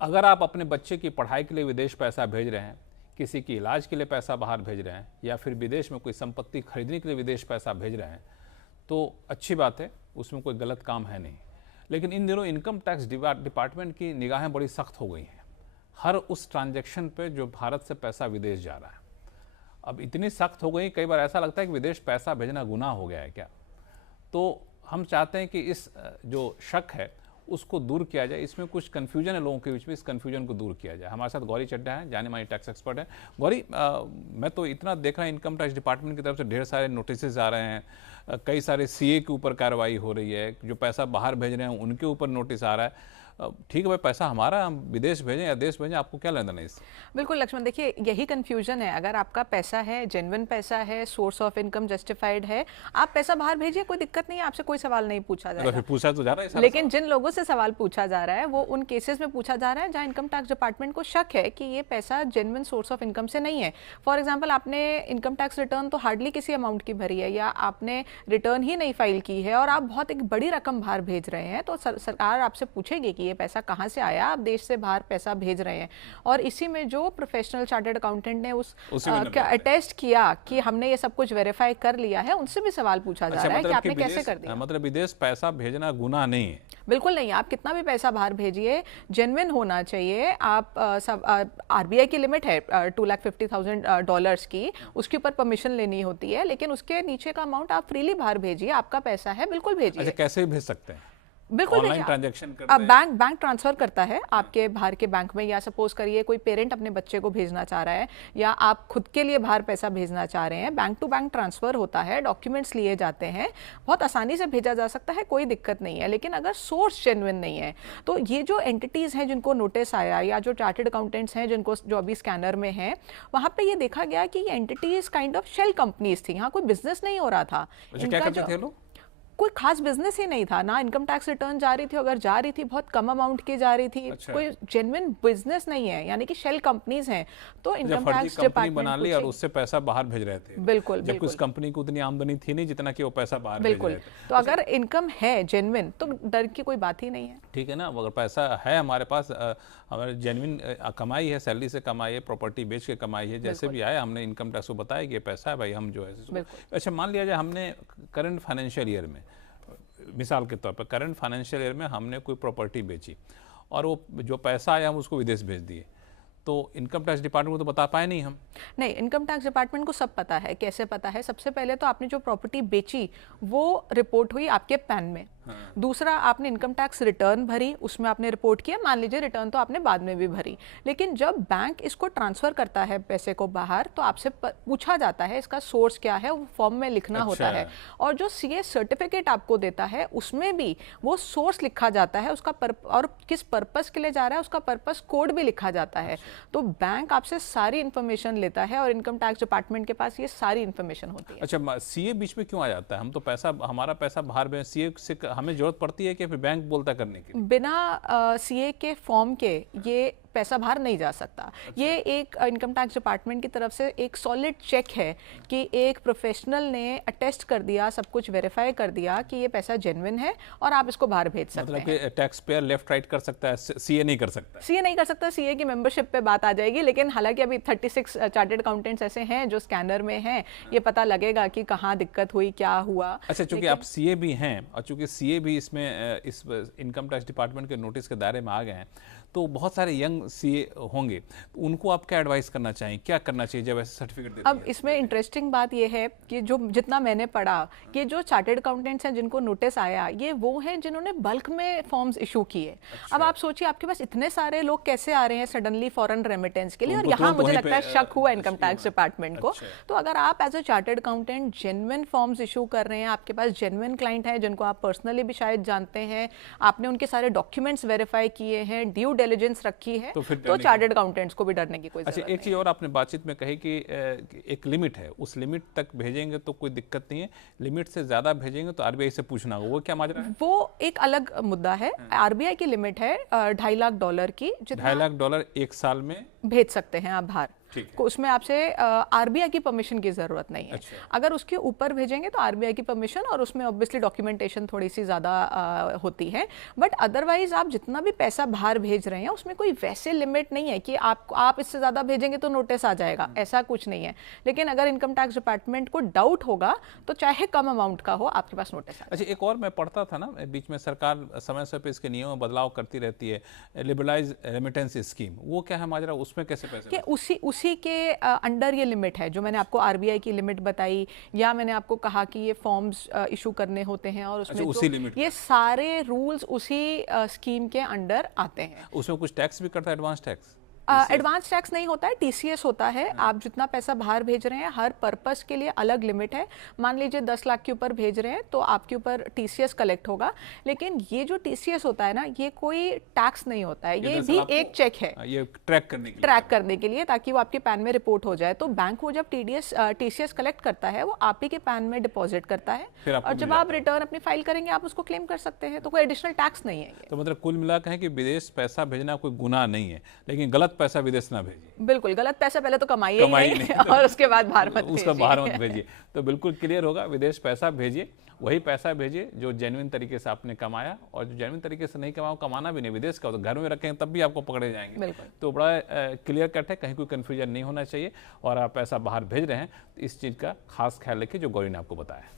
अगर आप अपने बच्चे की पढ़ाई के लिए विदेश पैसा भेज रहे हैं, किसी की इलाज के लिए पैसा बाहर भेज रहे हैं, या फिर विदेश में कोई संपत्ति खरीदने के लिए विदेश पैसा भेज रहे हैं, तो अच्छी बात है, उसमें कोई गलत काम है नहीं। लेकिन इन दिनों इनकम टैक्स डिपार्टमेंट की निगाहें बड़ी सख्त हो गई हैं हर उस ट्रांजैक्शन पे जो भारत से पैसा विदेश जा रहा है। अब इतनी सख्त हो गई, कई बार ऐसा लगता है कि विदेश पैसा भेजना गुनाह हो गया है क्या। तो हम चाहते हैं कि इस जो शक है उसको दूर किया जाए। इसमें कुछ कन्फ्यूजन है लोगों के बीच में, इस कन्फ्यूजन को दूर किया जाए। हमारे साथ गौरी चड्ढा हैं, जाने मानी टैक्स एक्सपर्ट हैं। गौरी, मैं तो इतना देख रहा हूँ इनकम टैक्स डिपार्टमेंट की तरफ से ढेर सारे नोटिस आ रहे हैं, कई सारे सीए के ऊपर कार्रवाई हो रही है, जो पैसा बाहर भेज रहे हैं उनके ऊपर नोटिस आ रहा है। ठीक है भाई, पैसा हमारा, हम विदेश भेजें या देश भेजें, आपको क्या लेना नहीं इससे? बिल्कुल लक्ष्मण, देखिए यही कंफ्यूजन है। अगर आपका पैसा है, जेन्युइन पैसा है, सोर्स ऑफ इनकम जस्टिफाइड है, आप पैसा बाहर भेजिए, कोई दिक्कत नहीं है, आपसे कोई सवाल नहीं पूछा जाएगा। फिर पूछा तो जा रहा है, लेकिन जिन लोगों से सवाल पूछा जा रहा है वो उन केसेस में पूछा जा रहा है जहां इनकम टैक्स डिपार्टमेंट को शक है कि ये पैसा जेन्युइन सोर्स ऑफ इनकम से नहीं है। फॉर एग्जांपल, आपने इनकम टैक्स रिटर्न तो हार्डली किसी अमाउंट की भरी है, या आपने रिटर्न ही नहीं फाइल की है और आप बहुत एक बड़ी रकम बाहर भेज रहे हैं, तो सरकार आपसे पूछेगी कि ये पैसा कहाँ से आया, आप देश से बाहर पैसा भेज रहे हैं। और इसी में जो प्रोफेशनल चार्टर्ड अकाउंटेंट ने अटेस्ट किया कि हमने ये सब कुछ वेरीफाई कर लिया है, उनसे भी सवाल पूछा जा रहा है कि आपने कैसे कर दिया। मतलब विदेश पैसा भेजना गुनाह नहीं है? बिल्कुल नहीं। आप कितना भी पैसा बाहर भेजिए, जेन्युइन होना चाहिए। आप सब आरबीआई की लिमिट है $250,000 की, उसके ऊपर परमिशन लेनी होती है, लेकिन उसके नीचे का अमाउंट आप फ्रीली बाहर भेजिए, आपका पैसा है, बिल्कुल भेजिए। अच्छा, कैसे भेज सकते हैं? बिल्कुल ऑनलाइन ट्रांजैक्शन करते हैं? बैंक ट्रांसफर करता है आपके बाहर के बैंक में, या सपोज करिए कोई पेरेंट अपने बच्चे को भेजना चाह रहा है, या आप खुद के लिए बाहर पैसा भेजना चाह रहे हैं, बैंक टू बैंक ट्रांसफर होता है, डॉक्यूमेंट्स लिए जाते हैं, बहुत आसानी से भेजा जा सकता है, कोई दिक्कत नहीं है। लेकिन अगर सोर्स जेन्युइन नहीं है, तो ये जो एंटिटीज हैं जिनको नोटिस आया, या जो चार्टर्ड अकाउंटेंट्स हैं जिनको जो अभी स्कैनर में हैं, वहां पे ये देखा गया कि ये entities kind of shell companies थी, यहाँ कोई बिजनेस नहीं हो रहा था। क्या करते थे लोग? कोई खास बिजनेस ही नहीं था, ना इनकम टैक्स रिटर्न जा रही थी, अगर जा रही थी बहुत कम अमाउंट की जा रही थी। अच्छा। कोई जेन्युइन बिजनेस नहीं है, यानी कि शेल कंपनीज हैं। तो इनकम टैक्स डिपार्टमेंट बना ली और उससे पैसा बाहर भेज रहे थे। बिल्कुल, जबकि उस कंपनी को उतनी आमदनी थी नहीं जितना कि वो पैसा बाहर भेज रहे थे। तो अगर इनकम है जेन्युइन, तो डर की कोई बात ही नहीं है। ठीक है ना, अगर पैसा है हमारे पास, हमारे जेन्युइन कमाई है, सैलरी से कमाई है, प्रॉपर्टी बेच के कमाई है, जैसे भी आया, हमने इनकम टैक्स को बताया कि ये पैसा है भाई, हम जो है। अच्छा, मान लिया जाए हमने करंट फाइनेंशियल ईयर में, मिसाल के तौर पर करंट फाइनेंशियल ईयर में हमने कोई प्रॉपर्टी बेची और वो जो पैसा आया हम उसको विदेश भेज दिए, तो इनकम टैक्स डिपार्टमेंट को तो बता पाए नहीं हम? नहीं, इनकम टैक्स डिपार्टमेंट को सब पता है। कैसे पता है? सबसे पहले तो आपने जो प्रॉपर्टी बेची वो रिपोर्ट हुई आपके पैन में। हाँ। दूसरा, आपने इनकम टैक्स रिटर्न भरी, उसमें आपने रिपोर्ट किया। मान लीजिए रिटर्न तो आपने बाद में भी भरी, लेकिन जब बैंक इसको ट्रांसफर करता है पैसे को बाहर, तो आपसे पूछा जाता है इसका सोर्स क्या है, वो फॉर्म में लिखना होता है। और जो सीए सर्टिफिकेट आपको देता है उसमें भी वो सोर्स लिखा जाता है, उसका और किस पर्पस के लिए जा रहा है उसका पर्पस कोड भी लिखा जाता है। तो बैंक आपसे सारी इंफॉर्मेशन लेता है और इनकम टैक्स डिपार्टमेंट के पास ये सारी इंफॉर्मेशन होती है। अच्छा, सीए बीच में क्यों आ जाता है? हम तो पैसा, हमारा पैसा बाहर भेज, सीए से हमें जरूरत पड़ती है कि फिर बैंक बोलता करने की? बिना सीए के फॉर्म के ये पैसा बाहर नहीं जा सकता। अच्छा। ये एक इनकम टैक्स डिपार्टमेंट की तरफ से एक सॉलिड चेक है कि एक प्रोफेशनल ने अटेस्ट कर दिया, सब कुछ वेरीफाई कर दिया कि ये पैसा जेन्युइन है और आप इसको बाहर भेज सकते हैं। मतलब कि टैक्स पेयर लेफ्ट राइट कर सकता है, सीए नहीं कर सकता? सीए नहीं कर सकता। सीए की मेंबरशिप पे बात आ जाएगी, लेकिन हालांकि अभी 36 चार्टर्ड अकाउंटेंट्स ऐसे हैं जो स्कैनर में हैं, ये पता लगेगा कि कहाँ दिक्कत हुई, क्या हुआ। अच्छा, चूंकि आप सीए भी हैं और चूंकि सीए भी इसमें इस इनकम टैक्स डिपार्टमेंट के नोटिस के दायरे में आ गए हैं, तो बहुत सारे यंग सीए होंगे, तो उनको आप क्या एडवाइस करना चाहिए, क्या करना चाहिए जब ऐसे सर्टिफिकेट देते हैं? अब इसमें इंटरेस्टिंग बात यह है कि जो जितना मैंने पढ़ा कि जो चार्टर्ड अकाउंटेंट्स हैं जिनको नोटिस आया, ये वो हैं जिन्होंने बल्क में फॉर्म्स इशू किए। अच्छा। अब आप सोचिए आपके पास इतने सारे लोग कैसे आ रहे हैं सडनली फॉरेन रेमिटेंस के लिए, और यहाँ मुझे लगता है शक हुआ इनकम टैक्स डिपार्टमेंट को। तो अगर आप as a chartered accountant genuine forms issue कर रहे हैं, आपके पास जेन्युइन क्लाइंट है जिनको आप पर्सनली भी शायद जानते हैं, आपने उनके सारे डॉक्यूमेंट्स वेरीफाई किए हैं, ड्यू डिलिजेंस रखी है, तो चार्टर्ड अकाउंटेंट्स को भी डरने की कोई जरूरत नहीं। अच्छा, एक चीज और आपने बातचीत में कही कि एक लिमिट है, उस लिमिट तक भेजेंगे तो कोई दिक्कत नहीं है, लिमिट से ज्यादा भेजेंगे तो आरबीआई से पूछना होगा, वो क्या माजरा है? वो एक अलग मुद्दा है। आरबीआई की लिमिट है $2.5 लाख की, $2.5 लाख एक साल में भेज सकते हैं आप बाहर। ठीक है। उसमें आपसे आरबीआई की परमिशन की जरूरत नहीं है। अच्छा। अगर उसके ऊपर भेजेंगे तो आरबीआई की परमिशन और उसमें ऑब्वियसली डॉक्यूमेंटेशन थोड़ी सी ज़्यादा होती है, बट अदरवाइज आप जितना भी पैसा बाहर भेज रहे हैं उसमें कोई वैसे लिमिट नहीं है कि आप इससे ज़्यादा भेजेंगे तो नोटिस आ जाएगा, ऐसा कुछ नहीं है। लेकिन अगर इनकम टैक्स डिपार्टमेंट को डाउट होगा तो चाहे कम अमाउंट का हो आपके पास नोटिस आ। अच्छा, एक और मैं पढ़ता था ना बीच में, सरकार समय समय पे इसके नियमों में बदलाव करती रहती है, लिबरलाइज रेमिटेंस स्कीम, वो क्या है माजरा, उसमें कैसे पैसे कि उसी के अंडर ये लिमिट है जो मैंने आपको आरबीआई की लिमिट बताई, या मैंने आपको कहा कि ये फॉर्म्स इशू करने होते हैं और उसमें उसी लिमिट ये सारे रूल्स उसी स्कीम के अंडर आते हैं। उसमें कुछ टैक्स भी करता है, एडवांस टैक्स? एडवांस टैक्स नहीं होता है, टीसीएस होता है। आप जितना पैसा बाहर भेज रहे हैं हर पर्पस के लिए अलग लिमिट है। मान लीजिए 10 लाख के ऊपर भेज रहे हैं तो आपके ऊपर टीसीएस कलेक्ट होगा, लेकिन ये जो टीसीएस होता है ना ये कोई टैक्स नहीं होता है, ये भी एक चेक है ये ट्रैक करने के लिए ताकि वो आपके पैन में रिपोर्ट हो जाए। तो बैंक वो जब टीसीएस कलेक्ट करता है वो आप ही के पैन में डिपॉजिट करता है और जब आप रिटर्न अपनी फाइल करेंगे आप उसको क्लेम कर सकते हैं। तो कोई एडिशनल टैक्स नहीं है ये। तो मतलब कुल मिलाकर है कि विदेश पैसा भेजना कोई गुनाह नहीं है, लेकिन गलत पैसा विदेश ना भेजिए। बिल्कुल, गलत पैसा पहले तो कमाइए ही नहीं और उसके बाद बाहर मत उसका बाहर मत भेजिए। तो बिल्कुल क्लियर होगा, विदेश पैसा भेजिए, वही पैसा भेजिए जो जेन्युइन तरीके से आपने कमाया, और जो जेन्युइन तरीके से नहीं कमाया कमाना भी नहीं, विदेश का तो घर में रखेंगे तब भी आपको पकड़े जाएंगे। तो बड़ा क्लियर कट है, कहीं कोई कन्फ्यूजन नहीं होना चाहिए। और आप पैसा बाहर भेज रहे हैं तो इस चीज़ का खास ख्याल रखिए जो गौरी ने आपको बताया।